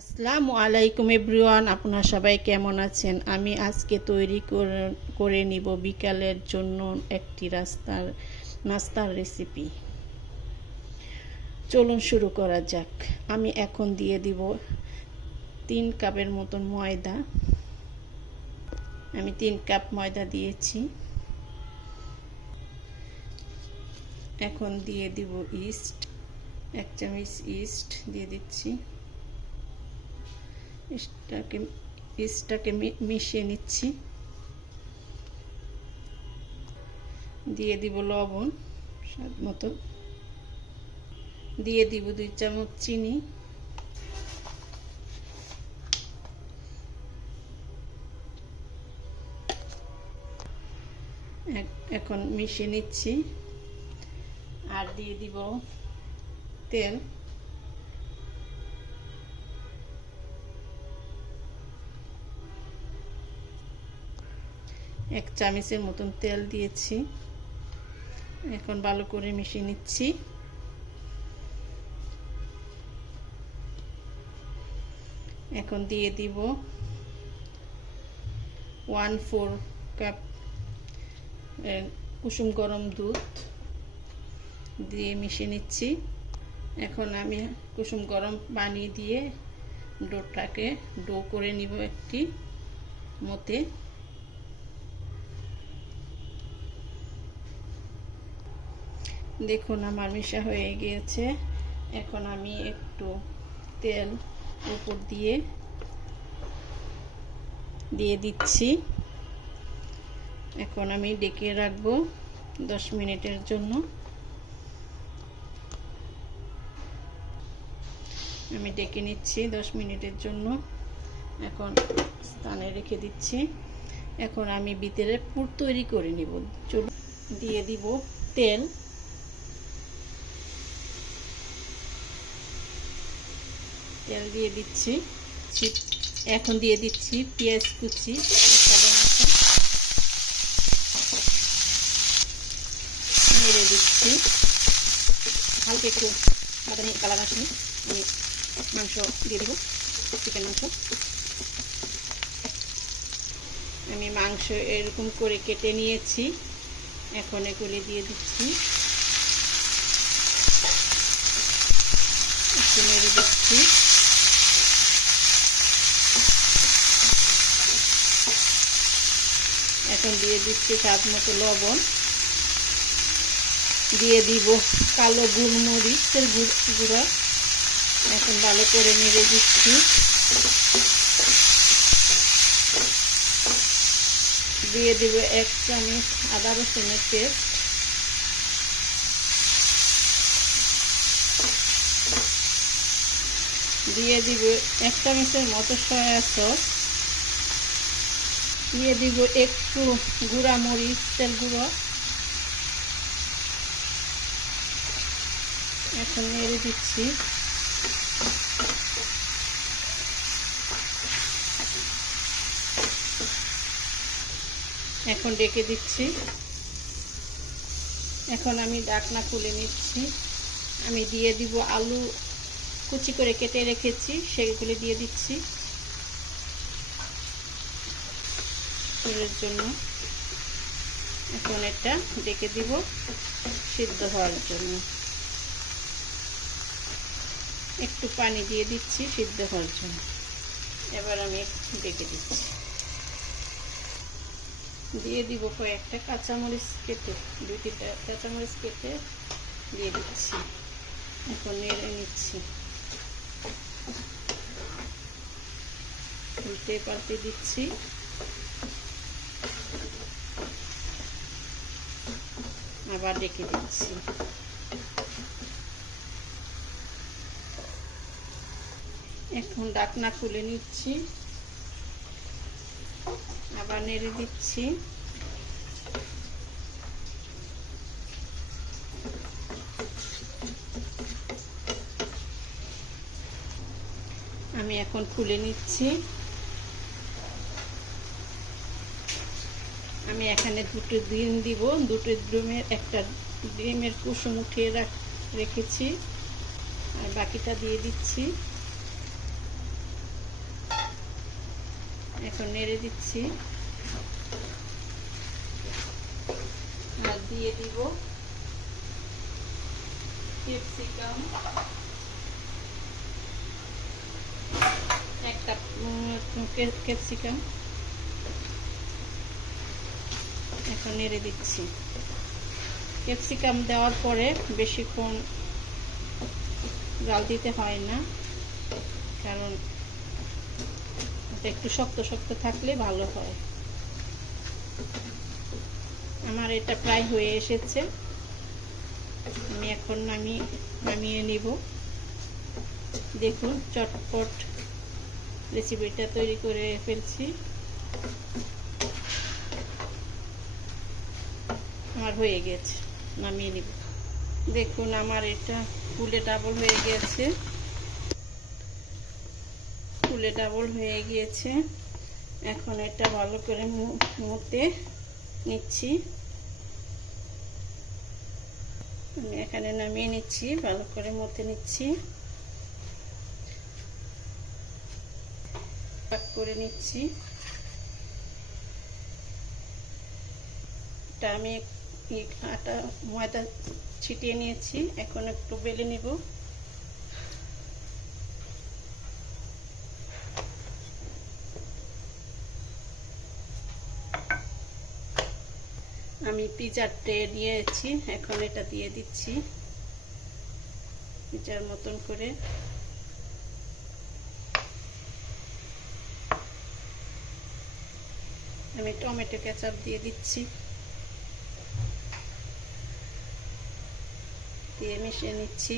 আসসালামু আলাইকুম এভরিওয়ান, আপনারা সবাই কেমন আছেন? আমি আজকে তৈরি করে নিব বিকালের জন্য একটি নাস্তার রেসিপি। চলুন শুরু করা যাক। আমি এখন দিয়ে দিব 3 কাপের মতন ময়দা। আমি 3 কাপ ময়দা দিয়েছি। এখন দিয়ে দিব ইস্ট, 1 চামচ ইস্ট দিয়ে দিচ্ছি। ইস্টটাকে মিশিয়ে নিচ্ছি। দিয়ে দিব লবণ স্বাদ মতো, দিয়ে দিব 2 চামচ চিনি, এখন মিশিয়ে নিচ্ছি। আর দিয়ে দিব তেল, 1 চামচের মতন তেল দিয়েছি। এখন ভালো করে মিশিয়ে নিচ্ছি। এখন দিয়ে দিব 1/4 কাপ কুসুম গরম দুধ দিয়ে মিশিয়ে নিচ্ছি। এখন আমি কুসুম গরম পানি দিয়ে ডো করে নিব একটি মতে। দেখুন আমার মিশা হয়ে গিয়েছে। এখন আমি একটু তেল উপর দিয়ে দিচ্ছি। এখন আমি ঢেকে রাখবো 10 মিনিটের জন্য। আমি ঢেকে নিচ্ছি 10 মিনিটের জন্য। এখন স্থানে রেখে দিচ্ছি। এখন আমি ভিতরে পুর তৈরি করে নিব। চলুন দিয়ে দিব তেল, দিয়ে দিচ্ছি। এখন দিয়ে দিচ্ছি পেঁয়াজ কুচি, নেড়ে দিচ্ছি। হালকা একটু বাদামি কালার আসলে আমি মাংস দিয়ে দেবো, চিকেন মাংস। আমি মাংস এরকম করে কেটে নিয়েছি। এখন এগুলি দিয়ে দিচ্ছি, একটু নেড়ে দিচ্ছি। এখন দিয়ে দিচ্ছি স্বাদ মতো লবণ, দিয়ে দিব কালো গোলমরিচের গুঁড়া। এখন ভালো করে নেড়ে দিচ্ছি। দিয়ে দিব 1 চামচ আদা রসুনের পেস্ট, দিয়ে দিব 1 চামচের মতো সয়া সস, দিয়ে দিব একটু গুঁড়া মরিচের গুঁড়ো। এখন নেড়ে দিচ্ছি। এখন ঢেকে দিচ্ছি। এখন আমি ঢাকনা খুলে নিচ্ছি। আমি দিয়ে দিব আলু কুচি করে কেটে রেখেছি, সেগুলো দিয়ে দিচ্ছি পুরের জন্য। এখন এটা ঢেকে দিব সিদ্ধ হওয়ার জন্য। একটু পানি দিয়ে দিচ্ছি সিদ্ধ হওয়ার জন্য। এবার আমি ঢেকে দিচ্ছি। দিয়ে দিব কয়েকটা কাঁচামরিচ কেটে, 2-3টা কাঁচামরিচ কেটে দিয়ে দিচ্ছি। এখন নেড়ে নিচ্ছি, উল্টে পাল্টে দিচ্ছি। আবার ঢেকে দিচ্ছি। এখন ঢাকনা খুলে নিচ্ছি, আবার নেড়ে দিচ্ছি। আমি এখন খুলে নিচ্ছি। আমি এখানে 2টো ডিম দিব। 2টো ডিমের একটা ডিমের কুসুম উঠিয়ে রেখেছি, আর বাকিটা দিয়ে দিচ্ছি। এখন নেড়ে দিচ্ছি, আর দিয়ে দিব ক্যাপসিকাম, একটা ক্যাপসিকাম। এখন নেড়ে দিচ্ছি। ক্যাপসিকাম দেওয়ার পরে বেশিক্ষণ জাল দিতে হয় না, কারণ একটু শক্ত শক্ত থাকলে ভালো হয়। আমার এটা প্রায় হয়ে এসেছে, আমি এখন নামিয়ে নিব। দেখুন চটপট রেসিপিটা তৈরি করে ফেলছি। আমার হয়ে গেছে, নামিয়ে নিব। দেখুন আমার এটা ফুলে ডাবল হয়ে গেছে, ফুলে ডাবল হয়ে গিয়েছে। এখন এটা ভালো করে মতে নিচ্ছি। আমি এখানে নামিয়ে নিচ্ছি, ভালো করে মতে নিচ্ছি, ভাগ করে নিচ্ছি। এটা আমি আটা ময়দা ছিটিয়ে নিয়েছি, এখন একটু বেলে নেব। আমি পিজার ট্রে নিয়েছি, এখন এটা দিয়ে দিচ্ছি পিজার মতন করে। আমি টমেটো কেচাপ দিয়ে দিচ্ছি, দিয়ে মিশিয়ে নিচ্ছি।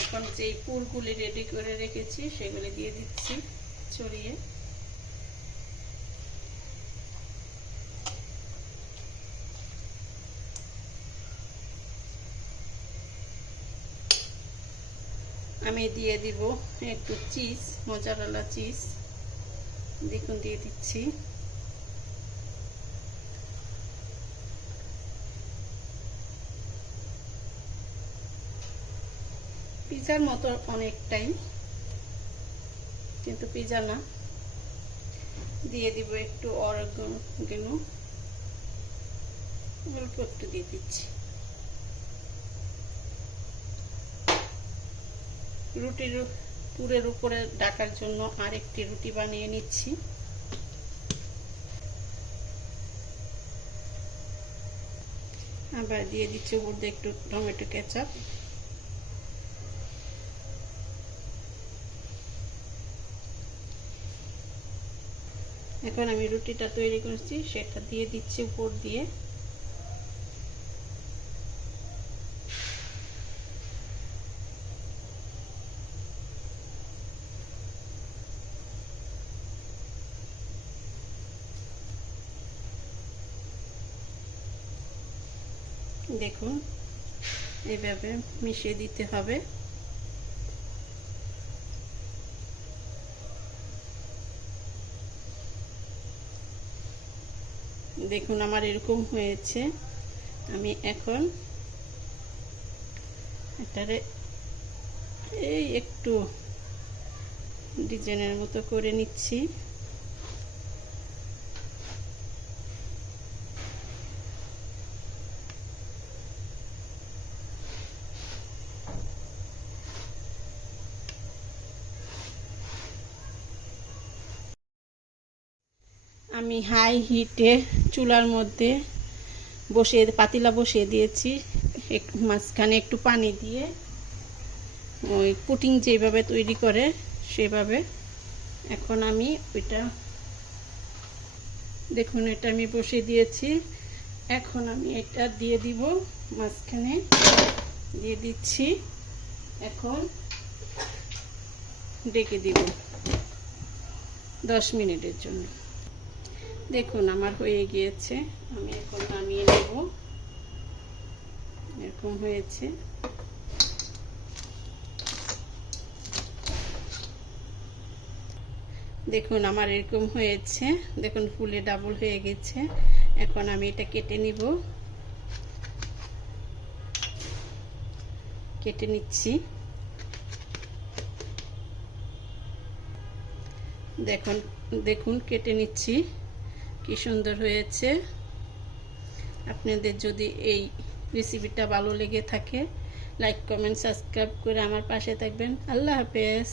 এখন যেই পুরগুলি রেডি করে রেখেছি সেগুলি দিয়ে দিচ্ছি ছড়িয়ে। আমি দিয়ে দিব একটু চিজ, মোজারেলা চিজ, দেখুন দিয়ে দিচ্ছি। পিজার মতো অনেকটাই, কিন্তু পিজা না। দিয়ে দিব একটু অরিগানো, অল্প একটু দিয়ে দিচ্ছি। রুটির পুরের উপরে ঢাকার জন্য আরেকটি রুটি বানিয়ে নিচ্ছি। আবার দিয়ে দিচ্ছি উপর দিয়ে একটু টমেটো কেচাপ। এখন আমি রুটিটা তৈরি করছি সেটা দিয়ে দিচ্ছি উপর দিয়ে। দেখুন এইভাবে মিশিয়ে দিতে হবে। দেখুন আমার এরকম হয়েছে। আমি এখন এটারে এই একটু ডিজাইনের মতো করে নিচ্ছি। আমি হাই হিটে চুলার মধ্যে পাতিলা বসিয়ে দিয়েছি, মাঝখানে একটু পানি দিয়ে ওই পুডিং যেভাবে তৈরি করে সেভাবে। এখন আমি ওইটা দেখুন এটা আমি বসিয়ে দিয়েছি। এখন আমি এটা দিয়ে দিব, মাঝখানে দিয়ে দিচ্ছি। এখন ঢেকে দিব 10 মিনিটের জন্য। দেখুন আমার হয়ে গিয়েছে, আমি এখন নামিয়ে নেব। এরকম হয়েছে। দেখুন আমার এরকম হয়েছে, দেখুন ফুলে ডাবল হয়ে গেছে। এখন আমি এটা কেটে নিব, কেটে নিচ্ছি। দেখুন কেটে নিচ্ছি, কি সুন্দর হয়েছে। আপনাদের যদি এই রেসিপিটা ভালো লেগে থাকে, লাইক কমেন্ট সাবস্ক্রাইব করে আমার পাশে থাকবেন। আল্লাহ হাফেজ।